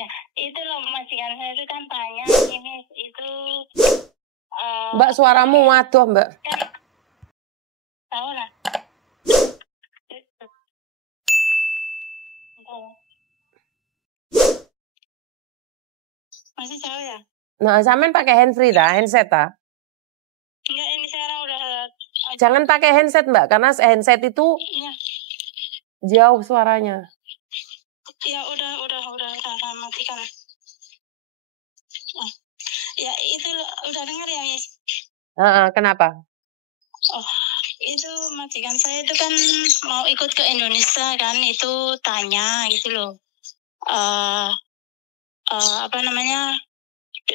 Ya, itu loh majikan saya itu kan tanya ini itu Mbak, suaramu waduh, Mbak. kan tahu lah. Masih jauh ya? Nah, sampean pakai handfree handset ta? Enggak, ini sekarang udah. Jangan pakai handset, Mbak, karena handset itu Iya. jauh suaranya. Ya udah matikan. Oh. Ya itu udah dengar ya, Miss? Kenapa? Oh, itu majikan saya itu kan mau ikut ke Indonesia kan, itu tanya gitu loh. Apa namanya?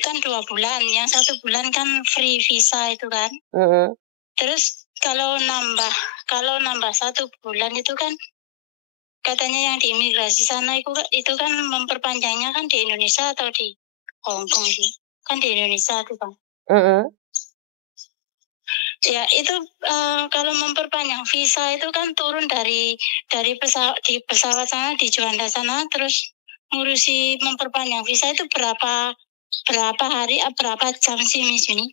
Kan 2 bulan, yang 1 bulan kan free visa itu kan. Terus kalau nambah 1 bulan itu kan katanya yang di imigrasi sana itu kan memperpanjangnya kan di Indonesia atau di Hong Kong sih? Kan di Indonesia tuh kan. Ya itu kalau memperpanjang visa itu kan turun dari pesawat sana di Juanda sana, terus ngurusi memperpanjang visa itu berapa hari, berapa jam sih, Miss Yuni?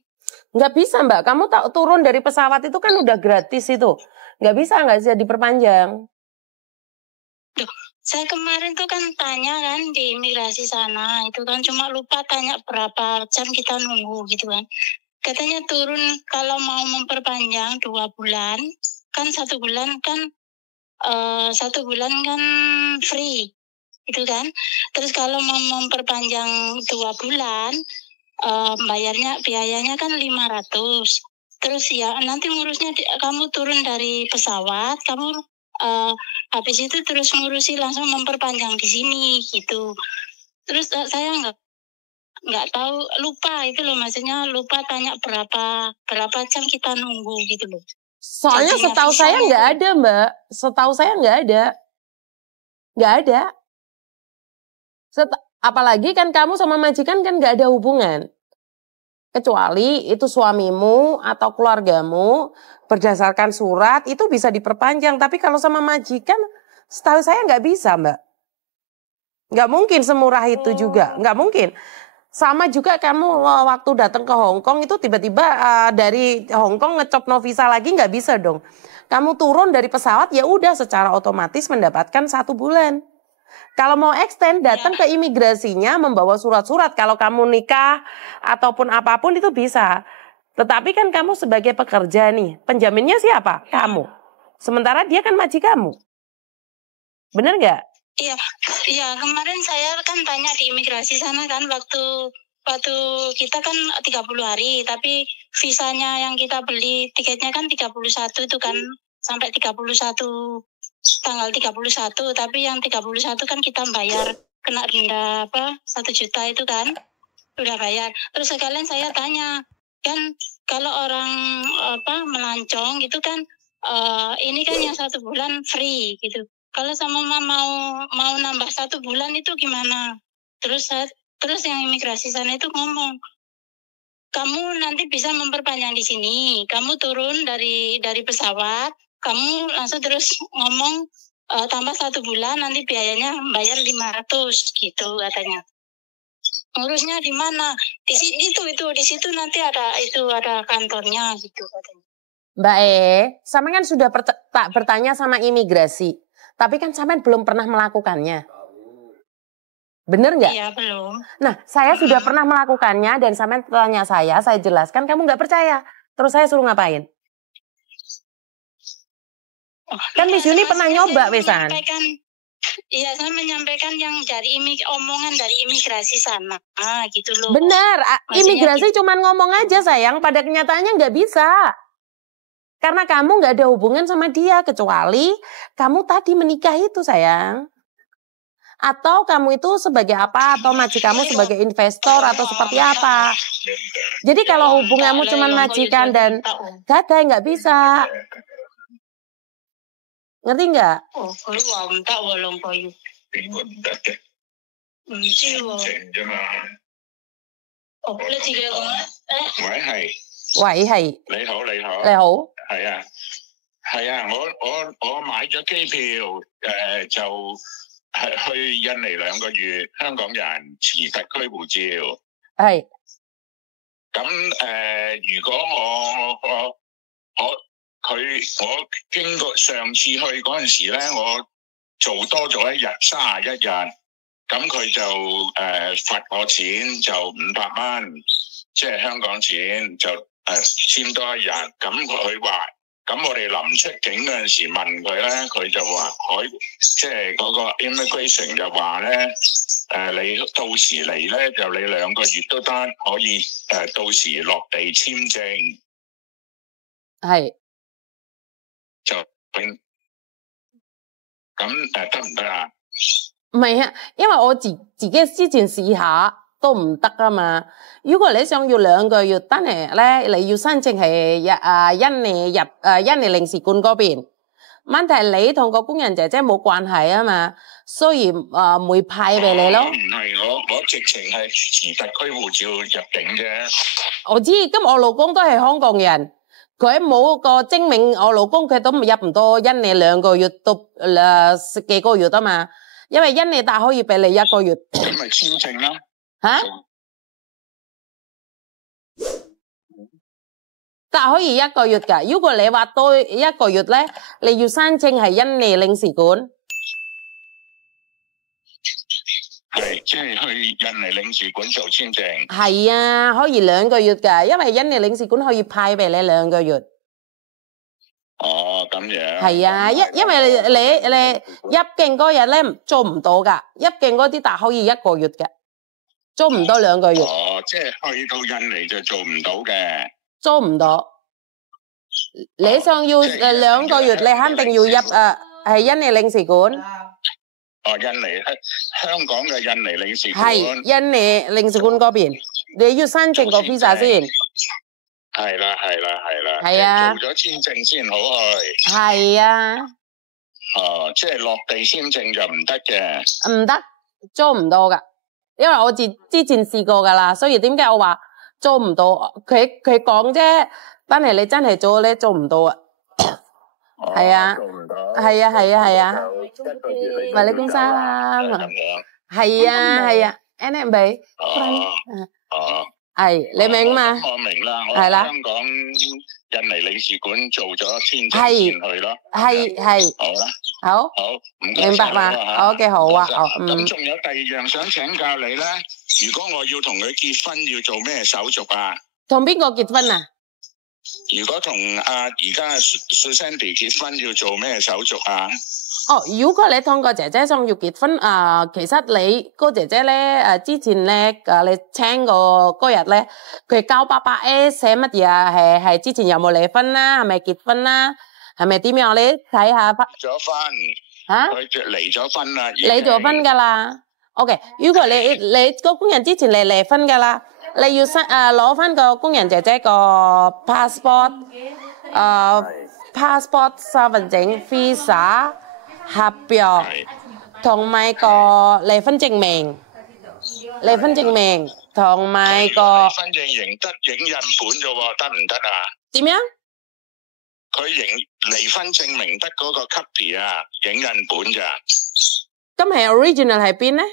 Nggak bisa, Mbak. Kamu turun dari pesawat itu kan udah gratis itu. Nggak bisa diperpanjang. Duh, saya kemarin tuh kan tanya kan di imigrasi sana, itu kan cuma lupa tanya berapa jam kita nunggu gitu kan. Katanya turun kalau mau memperpanjang 2 bulan, kan 1 bulan kan 1 bulan kan free, gitu kan. Terus kalau mau memperpanjang 2 bulan, biayanya kan 500. Terus ya nanti ngurusnya kamu turun dari pesawat, kamu habis itu terus ngurusi langsung memperpanjang di sini gitu. Terus saya nggak tahu, lupa itu loh, maksudnya lupa tanya berapa jam kita nunggu gitu loh. Soalnya setahu saya nggak ada, Mbak. Setahu saya nggak ada. Nggak ada. Apalagi kan kamu sama majikan kan nggak ada hubungan. Kecuali itu suamimu atau keluargamu berdasarkan surat itu bisa diperpanjang. Tapi kalau sama majikan setahu saya nggak bisa, Mbak. Nggak mungkin semurah itu juga. Nggak mungkin. Sama juga kamu waktu datang ke Hong Kong itu tiba-tiba dari Hong Kong ngecop no visa lagi, nggak bisa dong. Kamu turun dari pesawat ya udah secara otomatis mendapatkan 1 bulan. Kalau mau extend datang ke imigrasinya membawa surat-surat. Kalau kamu nikah ataupun apapun itu bisa. Tetapi kan kamu sebagai pekerja nih, penjaminnya siapa? Kamu. Sementara dia kan majikanmu. Bener nggak? Iya, kemarin saya kan tanya di imigrasi sana kan waktu kita kan 30 hari, tapi visanya yang kita beli tiketnya kan 31 itu kan, sampai 31 tanggal 31, tapi yang 31 kan kita bayar kena denda 1 juta itu kan, udah bayar. Terus sekalian saya tanya, kan kalau orang melancong itu kan ini kan yang 1 bulan free gitu. Kalau sama mau nambah 1 bulan itu gimana? Terus yang imigrasi sana itu ngomong, kamu nanti bisa memperpanjang di sini. Kamu turun dari pesawat, kamu langsung terus ngomong tambah 1 bulan, nanti biayanya bayar 500 gitu katanya. Ngurusnya di mana? Di situ nanti ada kantornya gitu katanya. Mbak sama kan sudah bertanya sama imigrasi. Tapi kan sampean belum pernah melakukannya. Bener nggak? Iya, belum. Nah, saya sudah pernah melakukannya dan sampean tanya saya jelaskan, kamu nggak percaya. Terus saya suruh ngapain? Kan Miss Yuni pernah nyoba, Wesan. Iya, saya menyampaikan yang dari omongan dari imigrasi sana. Gitu loh. Benar, imigrasi cuma ngomong aja sayang, pada kenyataannya nggak bisa. Karena kamu nggak ada hubungan sama dia, kecuali kamu tadi menikah itu sayang. Atau kamu itu sebagai apa, atau majikanmu sebagai investor, atau seperti apa. Jadi kalau hubunganmu cuma majikan dan gadai nggak bisa. Ngerti nggak? Vậy係你好係啊，我買咗機票就係去印尼2個月，香港人持特區護照。係。咁如果我經過上次去嗰陣時咧，我做多咗1日31日，咁佢就罰我錢就500蚊，即係香港錢就簽多1日。咁佢話，咁我哋臨出境嗰陣時問佢咧，佢就話即係嗰個 immigration 就話咧，你到時嚟咧就你2個月都得，可以到時落地簽證。係。就咁得唔得啊？唔係啊，因為我自己之前試下都唔得啊嘛。如果你想要2個月，但係咧你要申請係印尼領事館嗰邊。問題係你同個工人姐姐冇關係啊嘛，所以唔會派俾你咯。唔係我直情係持特區護照入境啫。我知，咁我老公都係香港人。佢冇個證明，我老公佢都入唔到印尼2個月到10幾個月啊嘛，因為印尼大可以俾你1個月。咁咪簽證啦。吓？大可以1個月噶，如果你話多1個月咧，你要申請係印尼領事館。係，即係去印尼領事館做簽證。係啊，可以2個月噶，因為印尼領事館可以派俾你2個月。哦，咁樣。係啊，因為你入境嗰日咧做唔到噶，入境嗰啲大可以1個月嘅，做唔到2個月。哦，即係去到印尼就做唔到嘅。做唔到。你想要2個月，你肯定要入係印尼領事館。哦，香港嘅印尼領事館。係印尼領事館嗰邊，你要申請個 visa 先。係啦。係啊。做咗簽證先好去。係啊。哦，即係落地簽證就唔得嘅。唔得，做唔到噶，因為我之前試過噶啦，所以點解我話做唔到？佢講啫，但係你真係做咧，做唔到啊。係啊。做唔到。係啊。咪你公司啦。係啊。NMB。係，你明嘛？我明啦，我喺香港印尼領事館做咗簽證先去咯。係。好啦。好。唔該晒。明白嘛？好嘅，好啊。咁仲有第2樣想請教你咧，如果我要同佢結婚，要做咩手續啊？同邊個結婚啊？如果同而家 Susandy 結婚，要做咩手續啊？如果你同個姐姐想要結婚，其實你個姐姐咧，之前咧，你請嗰日咧，佢交88A寫乜嘢啊？係之前有冇離婚啦？係咪結婚啦？係咪點樣？你睇下。咗婚。吓？佢離咗婚啦。離咗婚噶啦。OK， 如果你個工人之前你離婚噶啦，你要攞翻個工人姐姐個 passport， 身份證 visa。合約同埋個離婚證明，同埋個離婚證明得影印本啫喎，得唔得啊？點樣？佢離婚證明得嗰個 copy 啊，影印本咋？咁係 original 喺邊咧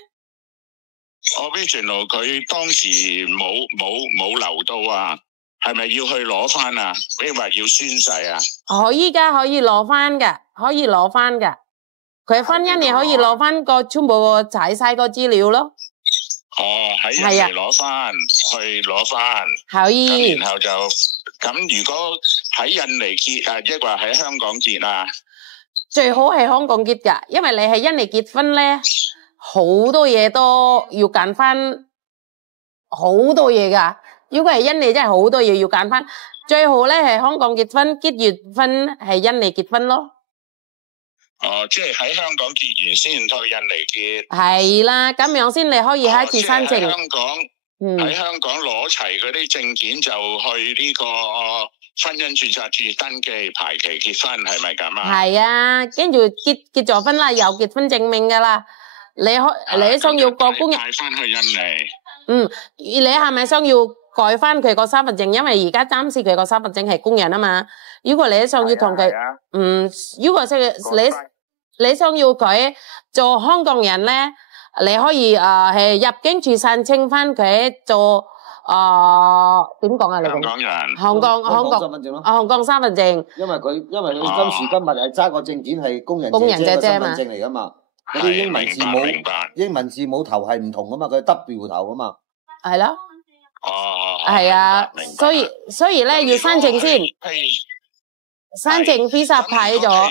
？original 佢當時冇留到啊，係咪要去攞翻啊？你話要宣誓啊？可以噶，可以攞翻噶，佢婚姻你可以攞翻個全部齊晒個資料咯。喺印尼攞翻，去攞翻。可以。然後就咁，如果喺印尼結抑或喺香港結啊？最好係香港結噶，因為你喺印尼結婚咧，好多嘢都要揀翻，好多嘢噶。如果係印尼真係好多嘢要揀翻，最好咧係香港結婚，結完婚係印尼結婚咯。即係喺香港結完先去印尼結。係啦，咁樣先你可以開始申請。喺香港攞齊嗰啲證件就去呢個婚姻註冊處登記排期結婚，係咪咁啊？係啊，跟住結咗婚啦，有結婚證明噶啦。你想要個工人帶翻去印尼。你係咪想要改翻佢個身份證？因為而家暫時佢個身份證係工人啊嘛。如果你想要同佢，如果你想要佢做香港人咧，你可以係入境處申請翻佢做點講啊？你香港人，香港身份證咯，香港身份證。因為佢今時今日係揸個證件係工人姐嘅身份證嚟噶嘛，嗰啲英文字母頭係唔同噶嘛，佢係 W 頭噶嘛。係咯。係啊，所以咧要申請先，申請 visa 派咗。